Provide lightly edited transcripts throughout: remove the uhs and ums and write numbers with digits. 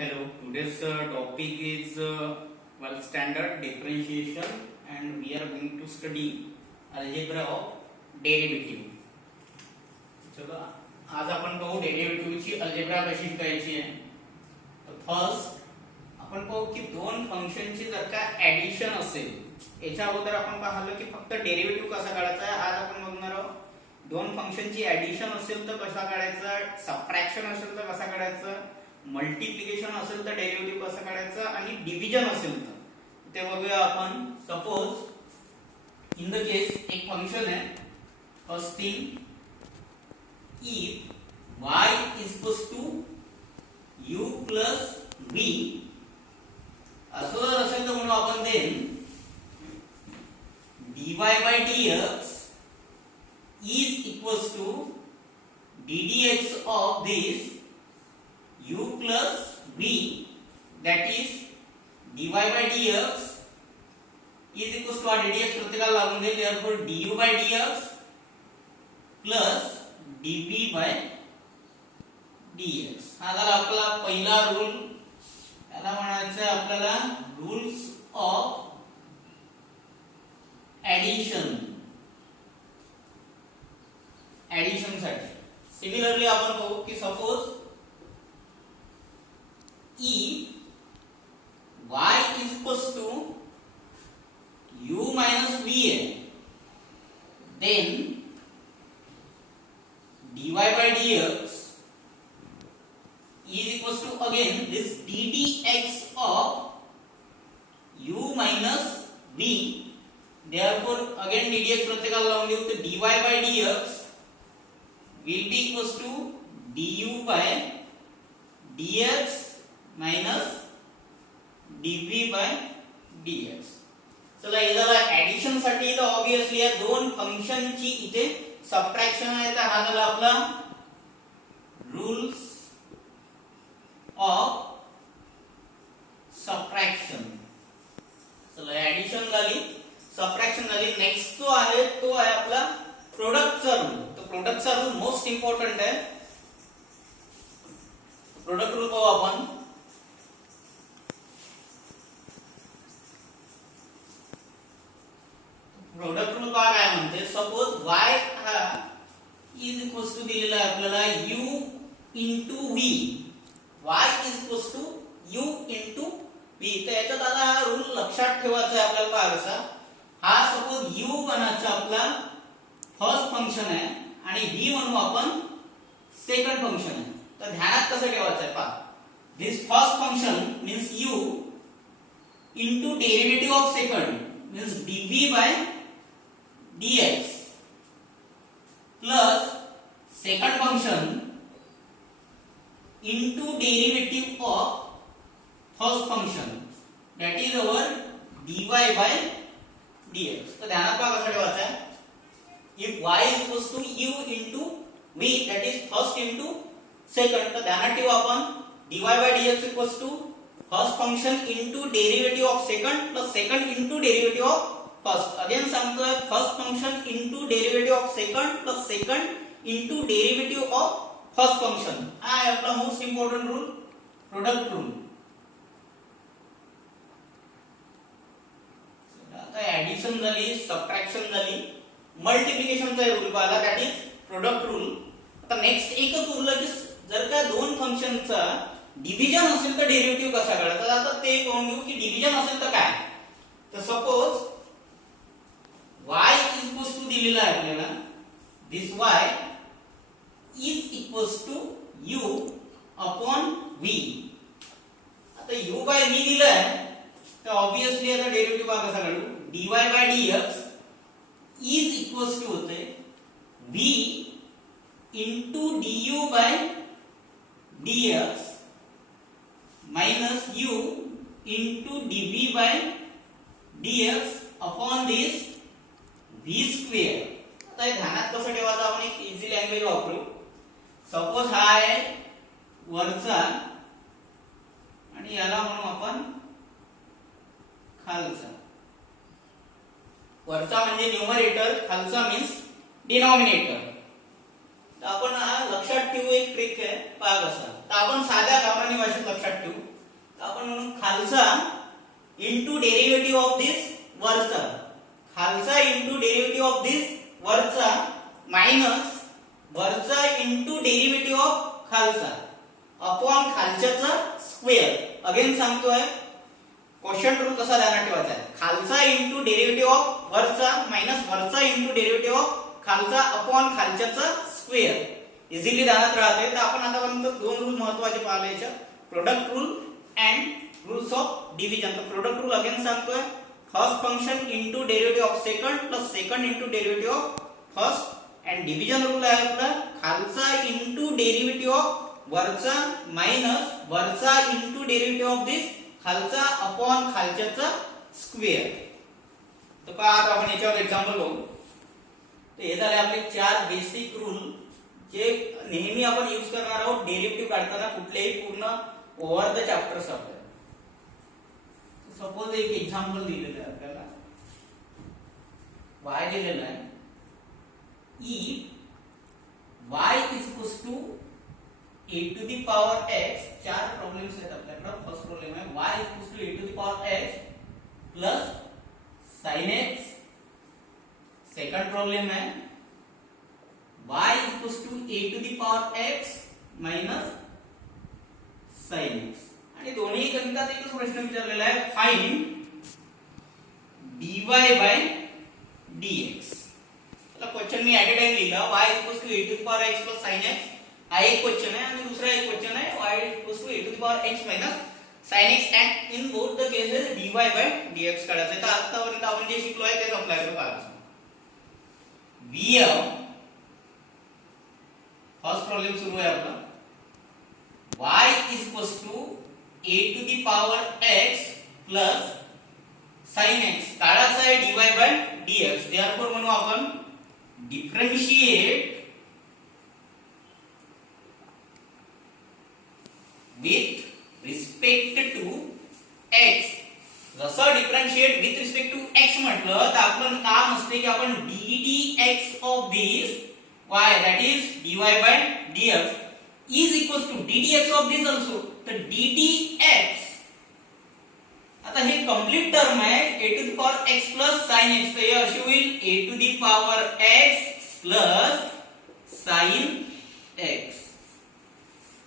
Hello, today's topic is standard differentiation and we are going to study algebra of derivative. चलो आज आपण पाहू derivative ची algebra कशी शिकायची आहे. तर फर्स्ट आपण पाहू की दोन फंक्शनची जर का ऍडिशन असेल, याच्या अगोदर आपण पाहिलं की फक्त डेरिव्हेटिव्ह कसा काढायचा आहे. आज आपण बघणार आहोत दोन फंक्शनची ऍडिशन असेल तर कसा काढायचा, सबट्रॅक्शन असेल तर कसा काढायचा, मल्टिप्लिकेशन असेल तर डेरिव्हेटिव्ह कसं काढायचं आणि डिव्हिजन असेल तर ते बघूया आपण. सपोज इन द केस एक फंक्शन आहे. First thing, if y is equals to u plus v असं जर असेल तर म्हणू आपण then dy by dx is equals to ddx of this u plus v, that is dy by dx is equals to ddx प्रत्येकाला लागून जाईल. therefore du by dx plus dv by dx हा झाला आपला पहिला रूल. याला म्हणायचं आहे आपल्याला रूल्स ऑफ ऍडिशन. ऍडिशन साठी सिमिलरली आपण पाहू की suppose if y is equals to u minus v then dy by dx is equals to again this ddx of u minus v. therefore again ddx प्रत्येकाला लावून देऊ तर dy by dx will be equals to du by dx minus dv by dx. चला हे झालं addition साठी. तर obviously या दोन फंक्शनची इथे सबट्रॅक्शन आहे. तर हा झाला आपला रूल्स ऑफ सबट्रॅक्शन. चला ऍडिशन झाली, सबट्रॅक्शन झाली. नेक्स्ट जो आहे तो आहे आपला प्रोडक्टचा रूल. तो प्रोडक्टचा रूल मोस्ट इम्पॉर्टंट आहे. प्रोडक्ट रूल पाहू आपण. प्रोडक्ट रूल काय म्हणते, सपोज y हा इज इक्वल्स टू दिलेला आहे आपल्याला u into v. y is equals to u into v. तर याच्यात आता हा रूल लक्षात ठेवायचा आहे आपल्याला. पाहायचा हा सपोज u बनायचा आपला फर्स्ट फंक्शन आहे आणि v म्हणू आपण सेकंड फंक्शन आहे. तर ध्यानात कसं ठेवायचं आहे पहा. This first function means u into derivative of second means dv by dx plus second function into derivative of first function, that is our dy by dx. तो ध्यानात पहा कसा ठेवायचा आहे. if y is equals to u into v, that is first into second, तर ध्यानात ठेवू आपण dy by dx equals to first function into derivative of second plus second into derivative of first. Again सांगतोय first function into derivative of second plus second into derivative of first function. हा आहे आपला most important rule, product rule. आता addition झाली, subtraction झाली, मल्टिप्लिकेशनचा rule पाहिला, that is product rule. आता next एकच उरलं की जर का दोन फंक्शनचा डिव्हिजन असेल तर डेरिव्हेटिव्ह कसा काढायचा. आता ते पाहून घेऊ की डिव्हिजन असेल तर काय. तर suppose y is equals to दिलेला आहे आपल्याला. this y is equals to u upon v. आता u by v दिलाय तर ऑब्वियसली आता डेरिव्हेटिव्ह कसा काढू. dy by dx is equals to होते v into du by dx minus u into dv by dx upon this v square. आता हे ध्यानात कसं ठेवायचं आपण एक इझी लँग्वेज वापरू. सपोज हा आहे वरचा आणि याला म्हणू आपण खालचा. वरचा म्हणजे न्यूमरेटर, खालचा मीन्स डिनॉमिनेटर. तर आपण लक्षात ठेवू एक ट्रिक आहे पहा कसा. तर आपण साध्या गावरानी भाषेत लक्षात ठेवू. आपण म्हणू खालचा इंटू डेरिव्हेटिव्ह ऑफ दिस वरचा, खालचा इंटू डेरिव्हेटिव्ह ऑफ दिस वरचा मायनस वरचा इंटू डेरिव्हेटिव्ह ऑफ खालचा अपॉन खालच्याचा स्क्वेअर. अगेन सांगतोय क्वेश्चन रूल कसा ध्यानात ठेवायचा आहे, खालचा इंटू डेरिव्हेटिव्ह ऑफ वरचा मायनस वरचा इंटू डेरिव्हेटिव्ह ऑफ खालचा अपॉन खालच्याचा स्क्वेअर. इझिली ध्यानात राहते. तर आपण आतापर्यंत दोन रूल महत्वाचे पाहिले याच्या, product rule and rules of division. तर प्रोडक्ट रूल अगेन सांगतोय first function into derivative of second plus second into derivative of first. And division rule आहे आपला खालचा इंटू डेरिव्हेटिव्ह ऑफ वरचा मायनस वरचा इंटू डेरिव्हेटिव्ह ऑफ दिस खालचा upon खालच्याचा square. तर पहा आता आपण याच्यावर एक्झाम्पल बघू. तर हे झाले आपले चार बेसिक रूल जे नेहमी आपण यूज करणार आहोत डेरिव्हेटिव्ह काढताना कुठलेही पूर्ण ओव्हर द चॅप्टर्स आपल्याला. सपोज एक एक्झाम्पल दिलेलं आहे आपल्याला, y दिलेला आहे, if y is equals to a to the power x. चार प्रॉब्लेम्स आहेत आपल्याकडे. फर्स्ट प्रॉब्लेम आहे y is equals to a to the power x plus sin x. Second problem आहे y is equals to a to the power x minus sin x. आणि दोन्ही गणितात एकच प्रश्न विचारलेला आहे, फाइंड dy by dx. चला question me at a time लिहिला, y is equals to a to the power x plus sin x हा एक क्वेश्चन आहे आणि दुसरा एक क्वेश्चन आहे y is equals to a to the power x minus sin x. and in both the cases dy by dx काढायचं आहे. तर आतापर्यंत आपण जे शिकलो आहे तेच अप्लाय करू. पाहतो v फर्स्ट प्रॉब्लेम सुरू आहे आपला, y is equals to a to the power x plus sin x. काढायचा आहे dy by dx. therefore म्हणू आपण differentiate with respect to x. जसं differentiate with respect to x म्हटलं तर आपलं काम असते की आपण ddx of this y that is dy by dx is equals to ddx of this also. तर ddx आता हे कंप्लीट टर्म आहे a to the power x plus sin x. तर हे अशी होईल a to the power x plus sin x.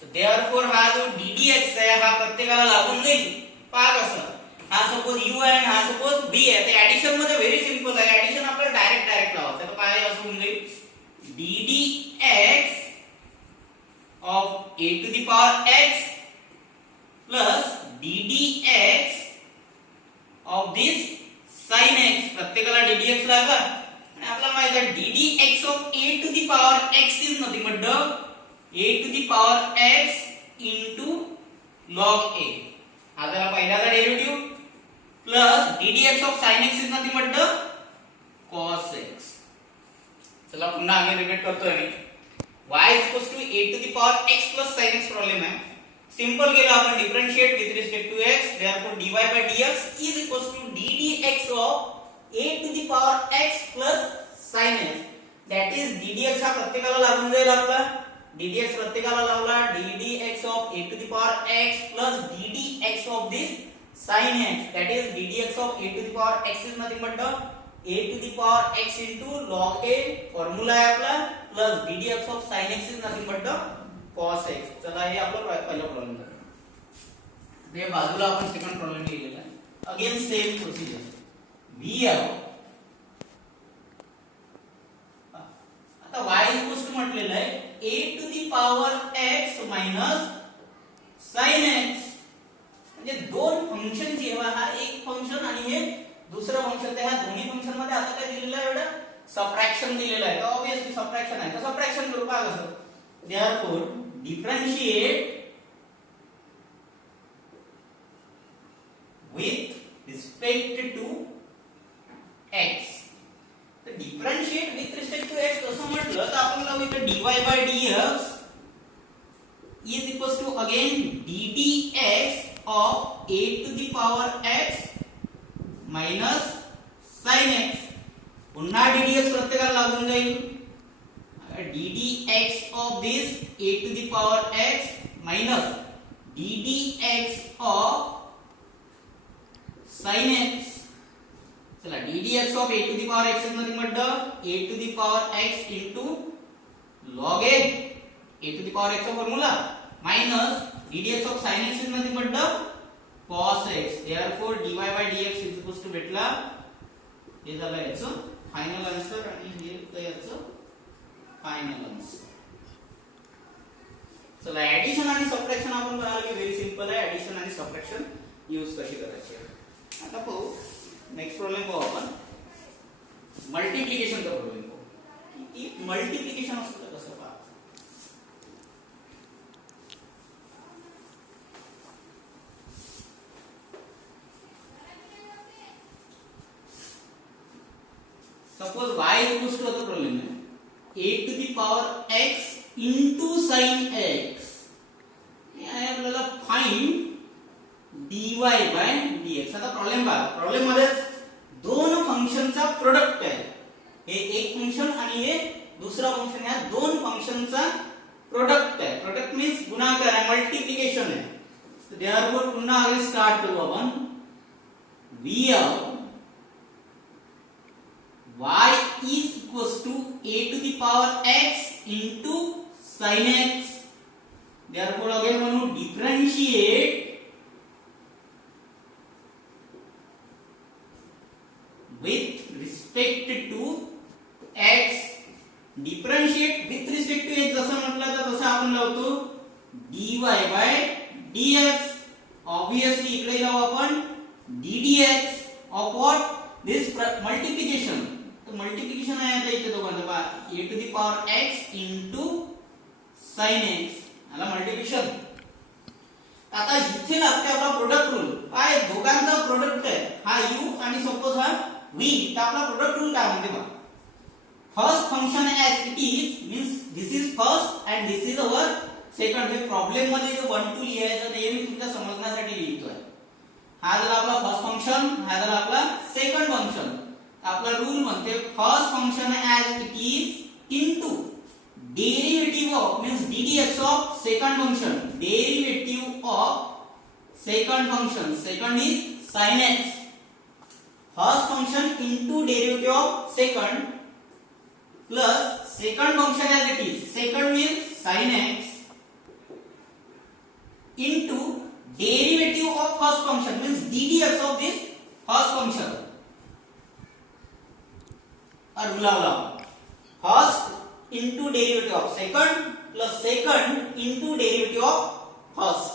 तर therefore हा जो ddx आहे हा प्रत्येकाला लागून जाईल. पहा कसं, हा सपोज u आहे आणि हा सपोज b आहे. ते ऍडिशन मध्ये व्हेरी सिंपल आहे. ऍडिशन आपल्याला डायरेक्ट लावायचं. तर पहा असं होऊन जाईल ddx of a to the power x plus ddx of this sin x. प्रत्येकाला ddx लागला आणि आपल्याला माहित आहे ddx of a to the power x is nothing but a to the power x into log a. हा झाला पहिल्याचा derivative plus ddx of sin x is nothing but cos x. चला पुन्हा आगे रिपीट करतोय मी. y is equals to a to the power x plus sin x problem आहे. Simple केलं आपण differentiate with respect to x. therefore dy by dx is equals to ddx of a to the power x plus sin x. that is ddx हा प्रत्येकाला लागून जाईल आपला. ddx प्रत्येकाला लावला ddx of a to the power x plus ddx of this sin x. that is ddx of a to the power x is nothing but a to the power x into log a formula आहे आपला plus ddx of sin x is nothing but cos x. चला हे आपला पहिला problem आहे. हे बाजूला आपण सेकंड प्रॉब्लेम लिहिलेला आहे. Again same procedure. v आता y इक्वल्स टू म्हटलेलं आहे a to the power x minus sin x. म्हणजे दोन फंक्शन जेव्हा हा एक फंक्शन आणि हे दुसरं फंक्शन, त्या दोन्ही फंक्शन मध्ये आता काय दिलेलं आहे एवढं सबट्रॅक्शन दिलेलं आहे. तर ऑब्वियसली सबट्रॅक्शन आहे. तर सबट्रॅक्शन करू का कसं, therefore differentiate with respect to x. तर differentiate with respect to x कसं म्हटलं तर आपण लावू इथे dy by dx is equals to again ddx of a to the power x minus sin x. पुन्हा ddx प्रत्येकाला लागून जाईल. ddx of this a to the power x minus ddx of sin x. चला ddx of a to the power x is nothing but the a to the power x into log a to the power x चा formula minus ddx of sin x is nothing but the cos x. Therefore dy by dx is equals to भेटला हे झालं याचं final answer आणि हे होतं याचं final answer. चला ऍडिशन आणि सबट्रॅक्शन आपण बघायला की व्हेरी सिंपल आहे. ऍडिशन आणि सबट्रॅक्शन यूज कशी करायची. आता पाहू नेक्स्ट प्रॉब्लेम पाहू आपण मल्टिप्लिकेशनचा प्रॉब्लेम पाहू की मल्टिप्लिकेशन असतं कसं पहा. Suppose y equals to problem है a to the power x into sin x. हे आपल्याला फाइंड dy by dx. आता प्रॉब्लेम पहा. प्रॉब्लेम मध्ये दोन फंक्शनचा प्रोडक्ट आहे. हे एक फंक्शन आणि हे दुसरा फंक्शन. या दोन फंक्शनचा प्रोडक्ट आहे. प्रोडक्ट मीन्स गुणाकार आहे, मल्टिप्लिकेशन आहे. तर देअरफॉर पुन्हा अगेन स्टार्ट करू आपण. v of y is equals to a to the power x into sin x. Therefore again म्हणू differentiate with respect to x. differentiate with respect to x जसं म्हटलं तर तसं आपण लावतो dy by dx. obviously इकडे लावू आपण ddx of what this multiplication. तो मल्टिप्लिकेशन आहे आता इथे दोघांचं पहा a to the power x into sin x. याला मल्टिप्लिकेशन. आता इथे लागते आपला प्रोडक्ट रूल. काय दोघांचा प्रोडक्ट आहे हा u आणि सपोज हा v. तर आपला प्रोडक्ट रूल काय म्हणते पहा. First function as it is means this is first and this is our second. हे प्रॉब्लेम मध्ये जो 1 2 लिहायचं ते मी तुमच्या समजण्यासाठी लिहितोय. हा झाला आपला फर्स्ट फंक्शन, हा झाला आपला सेकंड फंक्शन. आपला रूल म्हणते first function as it is into derivative of means ddx of second function. derivative of second function. second is sin x. first function into derivative of second plus second function as it is. second means sin x into derivative of first function means ddx of this first function. और बुलाओ first into derivative of second plus second into derivative of first.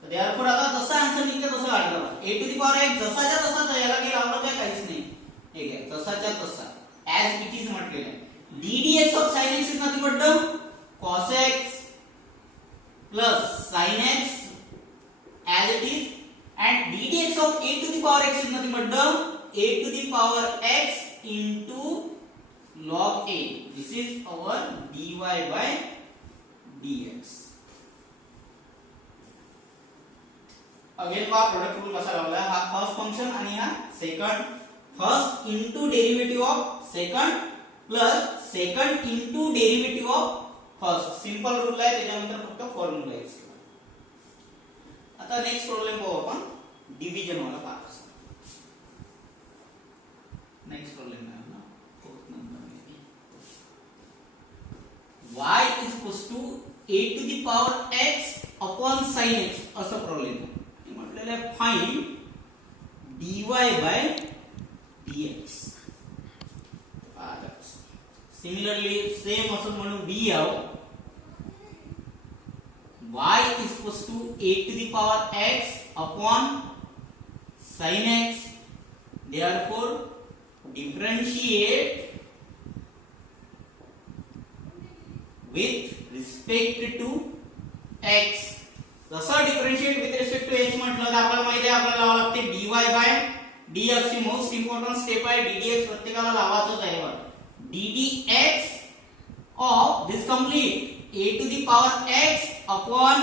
तर therefore आता जसा answer निघते तसं काढलं. a to the power x जसाच्या तसाच याला काही लावलं काय काहीच नाही. ठीक आहे जसाच्या तसा as it is म्हटलेलं आहे. ddx of sin x is nothing but the cos x plus sin x as it is and ddx of a to the power x is nothing but the a to the power x into log a. This is our dy by dx. Again पहा product rule कसा लावला. हा first function आणि हा second. First into derivative of second plus second into derivative of first. Simple rule आहे त्याच्यानंतर फक्त formula use करा. आता नेक्स्ट प्रॉब्लेम पाहू आपण डिव्हिजन वाला पहा. नेक्स्ट प्रॉब्लेम आहे ना fourth number y is equals to a to the power x upon sin x असा प्रॉब्लेम आहे. म्हटलेलं आहे find dy by dx. Similarly same असं म्हणू v of y is equals to a to the power x upon sin x. Therefore differentiate with respect to x. जसं differentiate with respect to x म्हटलं तर आपल्याला माहिती आहे आपल्याला लावावं लागते dy by dx. He most important step आहे. ddx प्रत्येकाला लावायचंच आहे. ddx of this complete a to the power x upon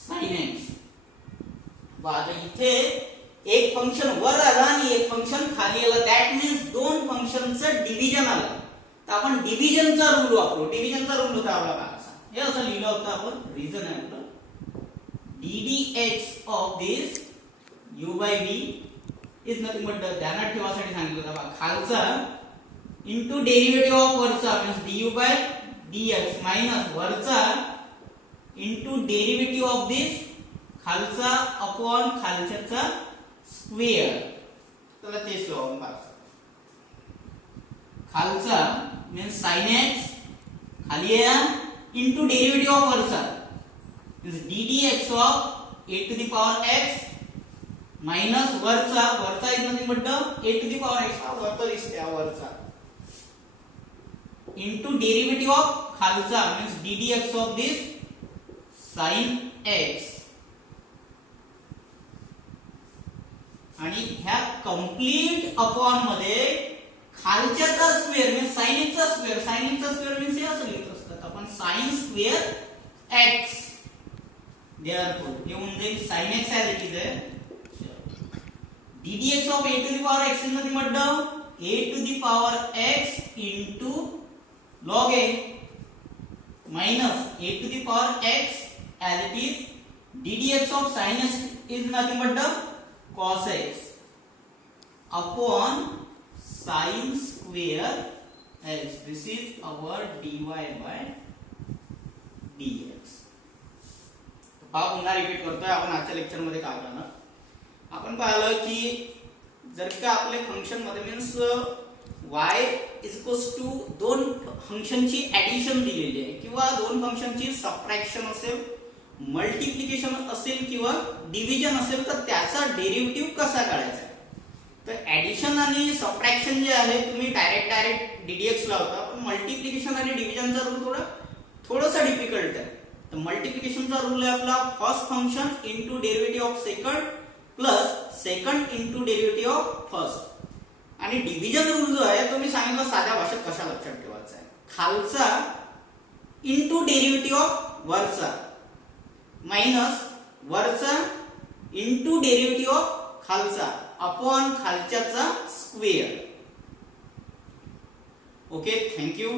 sin x. आता इथे एक फंक्शन वर आला आणि एक फंक्शन खाली आला. दॅट मीन्स दोन फंक्शनचं डिव्हिजन आलं. तर आपण डिव्हिजनचा रूल वापरू. डिव्हिजनचा रूल होता आपला काय असा हे असं लिहिलं होतं आपण. रिझन आहे आपलं ddx of this u by v is nothing but ध्यानात ठेवासाठी सांगितलं होतं खालचा इंटू डेरिव्हेटिव्ह ऑफ वरचा means du by dx minus वरचा इंटू डेरिव्हेटिव्ह ऑफ दिस खालचा अपॉन खालच्याचा स्क्वेअर. त्याला तेच लावून पाहू. खालचा मीन्स sin x खाली आहे इंटू डेरिव्हेटिव्ह ऑफ वरचा means ddx of a to the power x minus वरचा is nothing but a to the power x हा वरचा दिसते वरचा इंटू डेरिव्हेटिव्ह ऑफ खालचा means ddx of this sin x आणि ह्या कंप्लीट अपॉन मध्ये खालच्याचा स्क्वेअर मीन्स sin x चा स्क्वेअर मीन्स हे असं लिहित असतात आपण sin स्क्वेअर x देअरफॉर हे होऊन जाईल sin x as it is आहे ddx of a to the power x is nothing but a to the power x into log a minus a to the power x as it is ddx of sin x is nothing but the cos x upon sin square x. This is our dy by dx. पहा पुन्हा repeat करतोय आपण आजच्या lecture मध्ये काय करणार. आपण पाहिलं की जर का आपले फंक्शन मध्ये means y is equals to दोन फंक्शनची ऍडिशन दिलेली आहे किंवा दोन फंक्शनची सबट्रॅक्शन असेल मल्टिप्लिकेशन असेल किंवा डिव्हिजन असेल तर त्याचा डेरिव्हेटिव्ह कसा काढायचा. तर ऍडिशन आणि सबट्रॅक्शन जे आहे तुम्ही डायरेक्ट ddx लावता पण मल्टिप्लिकेशन आणि डिव्हिजनचा रूल थोडासा डिफिकल्ट आहे. तर मल्टिप्लिकेशनचा रूल आहे आपला first function into derivative of second plus second into derivative of first. आणि डिव्हिजन रूल जो आहे तो मी सांगितलं साध्या भाषेत कशा लक्षात ठेवायचा आहे. खालचा इनटू डेरिव्हेटिव्ह ऑफ वरचा मायनस वरचा इनटू डेरिव्हेटिव्ह ऑफ खालचा अपॉन खालच्याचा स्क्वेअर. Okay thank you.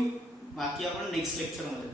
बाकी आपण नेक्स्ट लेक्चर मध्ये